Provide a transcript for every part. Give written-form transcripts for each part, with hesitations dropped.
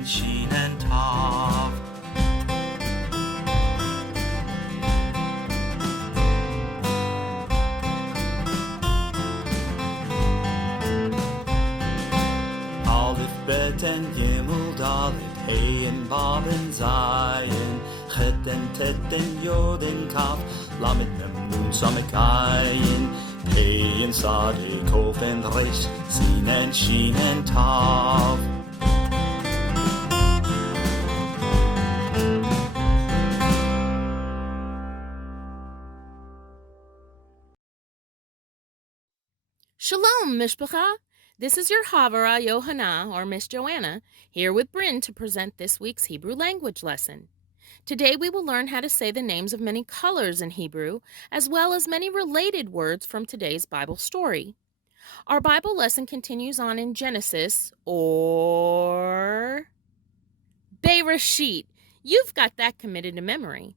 and Shin and Tav. Aleph, Bet and Gimel, Dalet, Hey and Vav and Zayin, Chet and Tet and Yod and Tav, Lamed Mem Nun Samek Ayin, Hey and Sade, Kof and Resh, Sin and Shin and Tav. Shalom, Mishpacha. This is your Havara Yohana, or Miss Joanna, here with Bryn to present this week's Hebrew language lesson. Today we will learn how to say the names of many colors in Hebrew, as well as many related words from today's Bible story. Our Bible lesson continues on in Genesis, or Bereshith. You've got that committed to memory.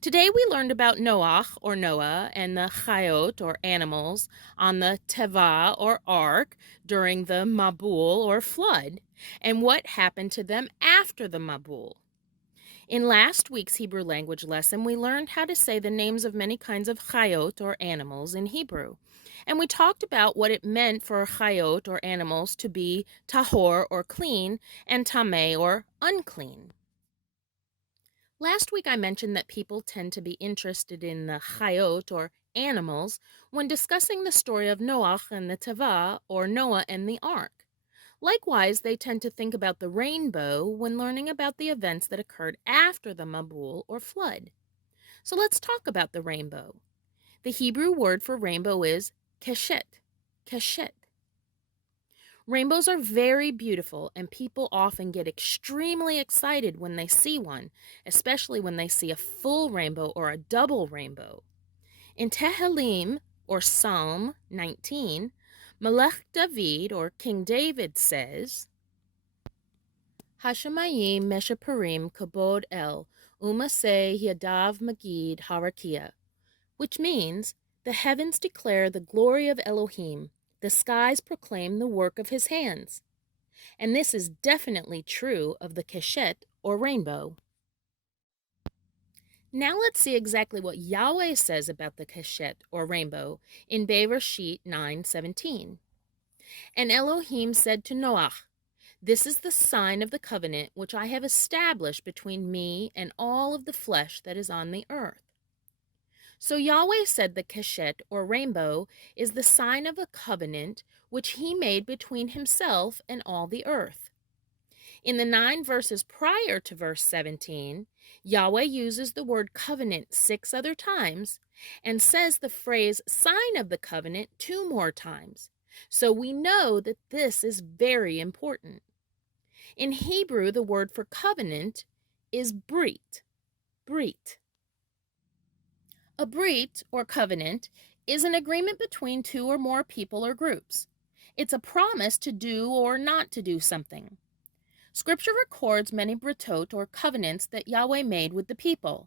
Today we learned about Noach, or Noah, and the Chayot, or animals, on the Teva, or ark, during the MABUL, or flood, and what happened to them after the MABUL. In last week's Hebrew language lesson, we learned how to say the names of many kinds of Chayot, or animals, in Hebrew. And we talked about what it meant for Chayot, or animals, to be tahor, or clean, and tameh, or unclean. Last week I mentioned that people tend to be interested in the chayot, or animals, when discussing the story of Noach and the Teva, or Noah and the ark. Likewise, they tend to think about the rainbow when learning about the events that occurred after the Mabul, or flood. So let's talk about the rainbow. The Hebrew word for rainbow is keshet, keshet. Rainbows are very beautiful, and people often get extremely excited when they see one, especially when they see a full rainbow or a double rainbow. In Tehillim, or Psalm 19, Melech David, or King David, says, Hashemayim meshaparim kabod el, umaseh yadav magid harakia, which means, the heavens declare the glory of Elohim, the skies proclaim the work of his hands. And this is definitely true of the keshet, or rainbow. Now let's see exactly what Yahweh says about the keshet, or rainbow, in Bereshith 9:17. And Elohim said to Noach, this is the sign of the covenant which I have established between me and all of the flesh that is on the earth. So Yahweh said the keshet, or rainbow, is the sign of a covenant which he made between himself and all the earth. In the 9 verses prior to verse 17, Yahweh uses the word covenant 6 other times and says the phrase sign of the covenant 2 more times. So we know that this is very important. In Hebrew, the word for covenant is BRIT, BRIT. A BRIT, or covenant, is an agreement between 2 or more people or groups. It's a promise to do or not to do something. Scripture records many britot, or covenants, that Yahweh made with the people.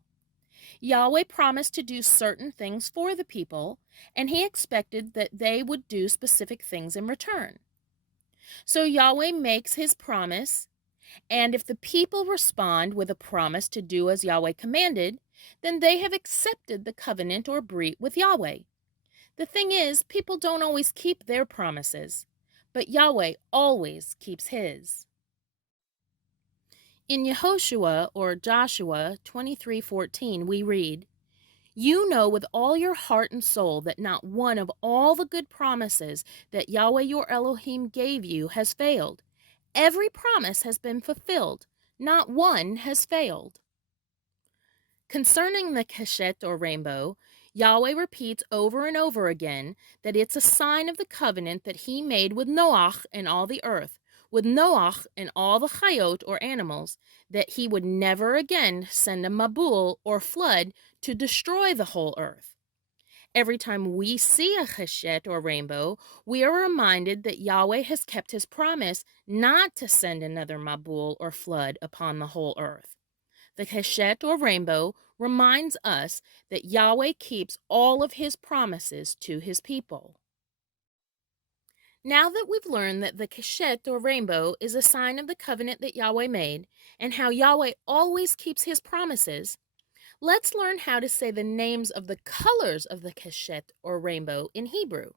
Yahweh promised to do certain things for the people, and he expected that they would do specific things in return. So Yahweh makes his promise, and if the people respond with a promise to do as Yahweh commanded, then they have accepted the covenant, or brit, with Yahweh. The thing is, people don't always keep their promises, but Yahweh always keeps his. In Yehoshua, or Joshua 23:14, we read, You know with all your heart and soul that not one of all the good promises that Yahweh your Elohim gave you has failed. Every promise has been fulfilled. Not one has failed. Concerning the keshet, or rainbow, Yahweh repeats over and over again that it's a sign of the covenant that he made with Noach and all the earth, with Noach and all the chayot, or animals, that he would never again send a mabul, or flood, to destroy the whole earth. Every time we see a keshet, or rainbow, we are reminded that Yahweh has kept his promise not to send another mabul, or flood, upon the whole earth. The keshet, or rainbow, reminds us that Yahweh keeps all of his promises to his people. Now that we've learned that the keshet or rainbow is a sign of the covenant that Yahweh made and how Yahweh always keeps his promises, let's learn how to say the names of the colors of the keshet or rainbow in Hebrew.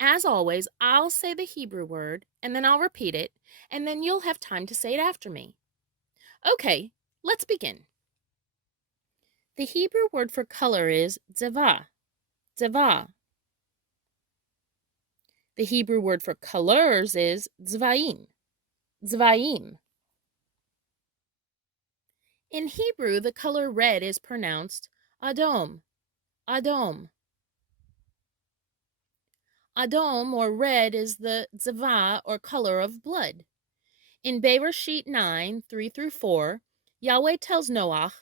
As always, I'll say the Hebrew word and then I'll repeat it, and then you'll have time to say it after me. Okay, let's begin. The Hebrew word for color is tzeva, tzeva. The Hebrew word for colors is tzvaim, tzvaim. In Hebrew, the color red is pronounced adom, adom. Adom, or red, is the tzeva, or color of blood. In Bereshit 9, 3-4, Yahweh tells Noach,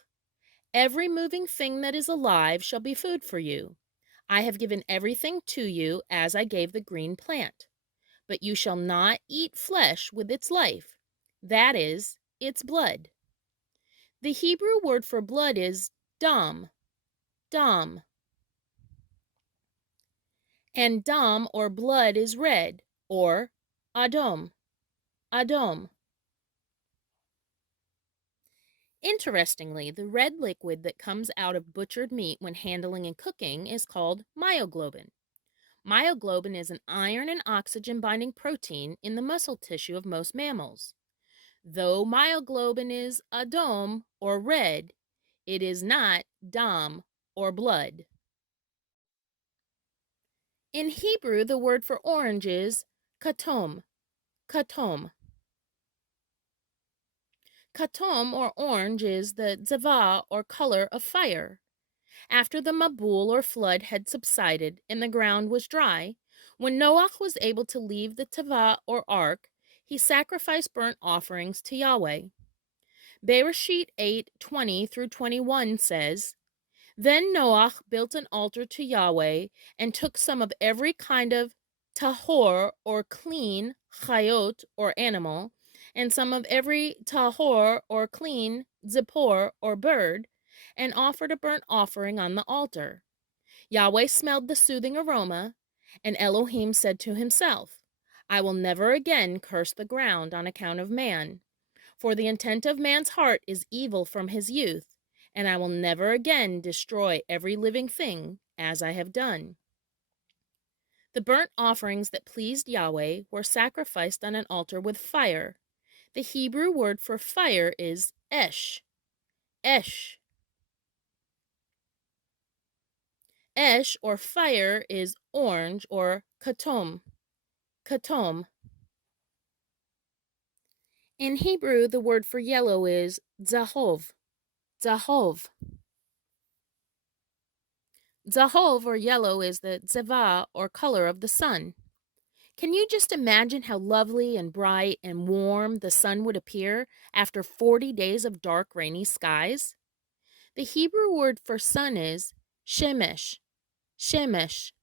"Every moving thing that is alive shall be food for you. I have given everything to you as I gave the green plant. But you shall not eat flesh with its life, that is, its blood." The Hebrew word for blood is dam, dam. And dam, or blood, is red, or adom, adom. Interestingly, the red liquid that comes out of butchered meat when handling and cooking is called myoglobin. Myoglobin is an iron and oxygen binding protein in the muscle tissue of most mammals. Though myoglobin is adom, or red, it is not dam, or blood. In Hebrew, the word for orange is KATOM, KATOM. KATOM, or orange, is the tzeva, or color of fire. After the MABUL, or flood, had subsided and the ground was dry, when Noach was able to leave the teva, or ark, he sacrificed burnt offerings to Yahweh. Bereshit 8:20-21 says, "Then Noach built an altar to Yahweh and took some of every kind of tahor, or clean, chayot, or animal, and some of every tahor, or clean, zippor, or bird, and offered a burnt offering on the altar. Yahweh smelled the soothing aroma, and Elohim said to himself, 'I will never again curse the ground on account of man, for the intent of man's heart is evil from his youth, and I will never again destroy every living thing as I have done.'" The burnt offerings that pleased Yahweh were sacrificed on an altar with fire. The Hebrew word for fire is esh, esh. Esh, or fire, is orange, or katom, katom. In Hebrew, the word for yellow is TZAHOV, TZAHOV. TZAHOV, or yellow, is the tzeva, or color of the sun. Can you just imagine how lovely and bright and warm the sun would appear after 40 days of dark, rainy skies? The Hebrew word for sun is SHEMESH, SHEMESH.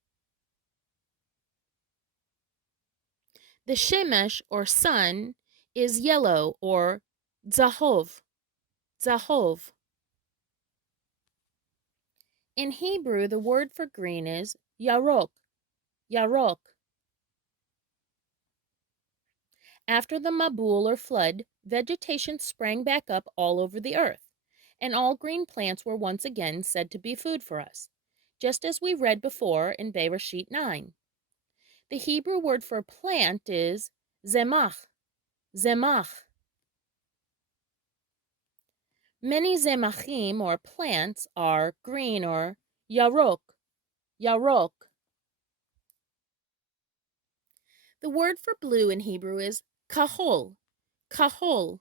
The SHEMESH, or sun, is yellow, or TZAHOV, TZAHOV. In Hebrew, the word for green is YAROK, YAROK. After the MABUL, or flood, vegetation sprang back up all over the earth, and all green plants were once again said to be food for us, just as we read before in Bereshit 9. The Hebrew word for plant is Tzemach, Tzemach. Many Tzemachim, or plants, are green, or YAROK, YAROK. The word for blue in Hebrew is kahol, kahol.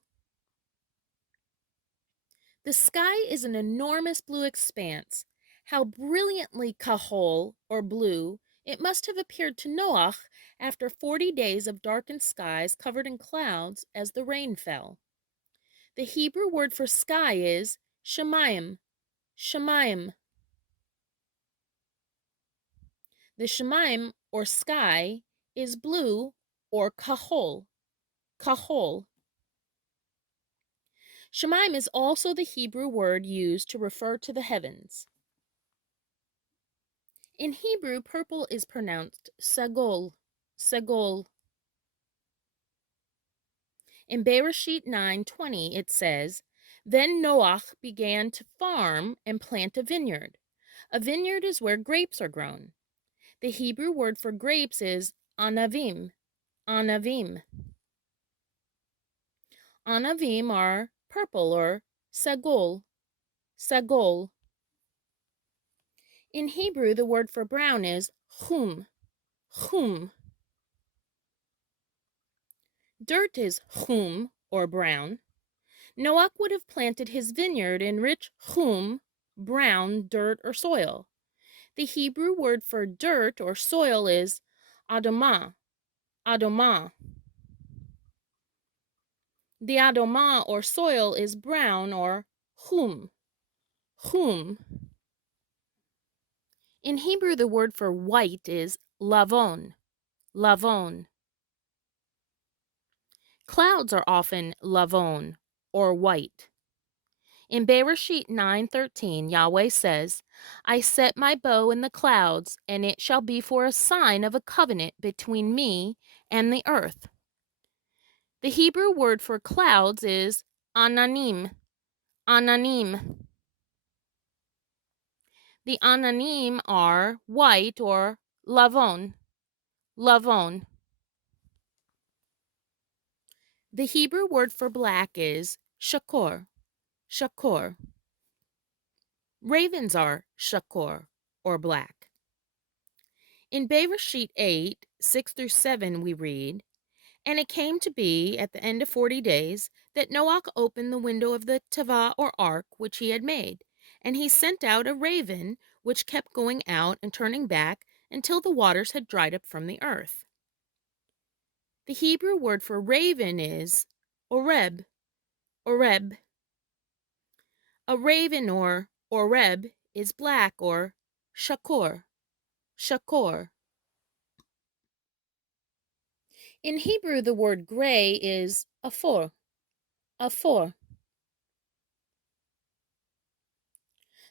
The sky is an enormous blue expanse. How brilliantly kahol, or blue, it must have appeared to Noach after 40 days of darkened skies covered in clouds as the rain fell. The Hebrew word for sky is SHAMAYIM, SHAMAYIM. The SHAMAYIM, or sky, is blue, or kahol, kahol. SHAMAYIM is also the Hebrew word used to refer to the heavens. In Hebrew, purple is pronounced SAGOL, SAGOL. In Bereshith 9:20 it says, "Then Noach began to farm and plant a vineyard." A vineyard is where grapes are grown. The Hebrew word for grapes is ANAVIM. ANAVIM. ANAVIM are purple or SAGOL. SAGOL. In Hebrew, the word for brown is CHUM. CHUM. Dirt is CHUM or brown. Noach would have planted his vineyard in rich CHUM, brown dirt or soil. The Hebrew word for dirt or soil is ADAMA. ADAMA. The ADAMA or soil is brown or CHUM. CHUM. In Hebrew, the word for white is LAVAN. LAVAN. Clouds are often LAVAN or white. In Bereshith 9:13, Yahweh says, "I set my bow in the clouds, and it shall be for a sign of a covenant between me and the earth." The Hebrew word for clouds is ANANIM. ANANIM. The ANANIM are white or LAVAN. LAVAN. The Hebrew word for black is shakor. Shakor. Ravens are shakor or black. In Bereshith 8:6-7, we read, "And it came to be at the end of 40 days that Noach opened the window of the teva or ark which he had made, and he sent out a raven which kept going out and turning back until the waters had dried up from the earth." The Hebrew word for raven is oreb. Oreb. A raven or oreb is black or shakor. Shakor. In Hebrew, the word gray is afor. Afor.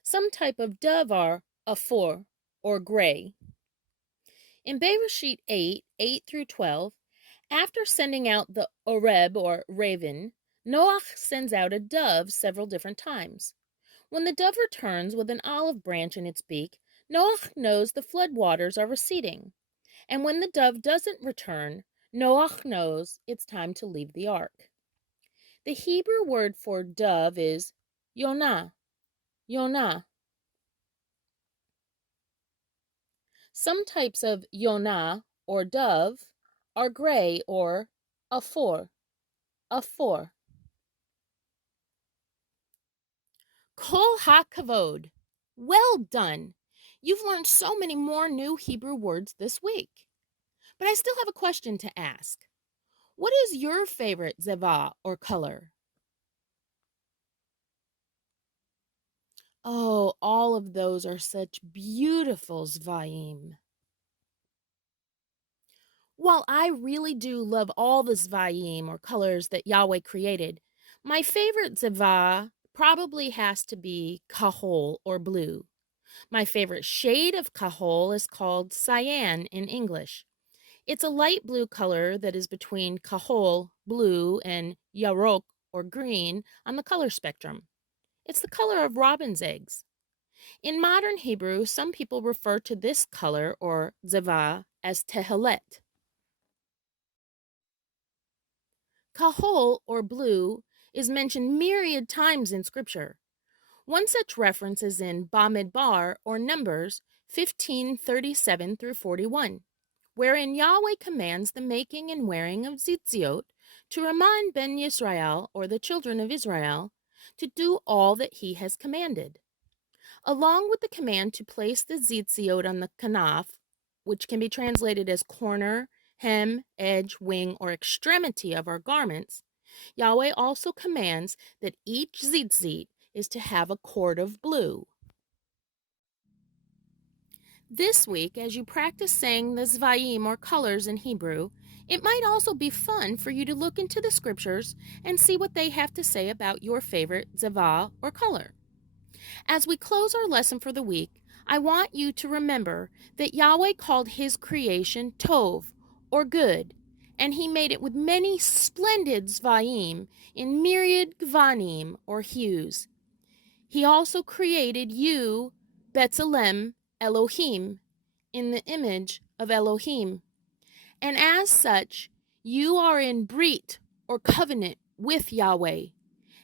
Some type of dove are afor or gray. In Bereshith 8:8-12, after sending out the oreb or raven, Noach sends out a dove several different times. When the dove returns with an olive branch in its beak, Noach knows the flood waters are receding. And when the dove doesn't return, Noach knows it's time to leave the ark. The Hebrew word for dove is yonah. Yonah. Some types of yonah or dove are gray or afor. Afor. Kol ha-kavod. Well done. You've learned so many more new Hebrew words this week. But I still have a question to ask. What is your favorite zevah or color? Oh, all of those are such beautiful zvayim. While I really do love all the zvayim or colors that Yahweh created, my favorite zevah probably has to be kahol or blue. My favorite shade of kahol is called CYAN in English. It's a light blue color that is between kahol, blue, and YAROK or green on the color spectrum. It's the color of robin's eggs. In modern Hebrew, some people refer to this color or zevah as Tekhelet. Kahol or blue is mentioned myriad times in Scripture. One such reference is in Bamidbar or Numbers 15:37-41, wherein Yahweh commands the making and wearing of tzitziot to remind Ben Yisrael or the children of Israel to do all that he has commanded. Along with the command to place the tzitziot on the kanaf, which can be translated as corner, hem, edge, wing, or extremity of our garments, Yahweh also commands that each tzitzit is to have a cord of blue. This week, as you practice saying the zvayim or colors in Hebrew, it might also be fun for you to look into the scriptures and see what they have to say about your favorite zevah or color. As we close our lesson for the week, I want you to remember that Yahweh called his creation Tov, or good, and he made it with many splendid Tzvayim in myriad Gvanim, or hues. He also created you, B'Tselem Elohim, in the image of Elohim. And as such, you are in BRIT, or covenant, with Yahweh,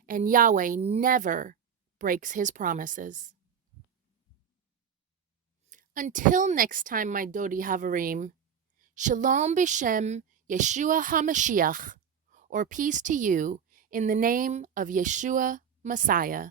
and Yahweh never breaks his promises. Until next time, my Dodi Havarim, Shalom B'Shem Yeshua HaMashiach, or peace to you in the name of Yeshua Messiah.